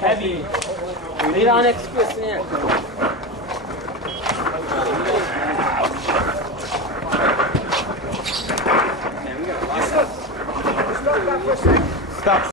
Heavy. Lay down next to us, man. Stop.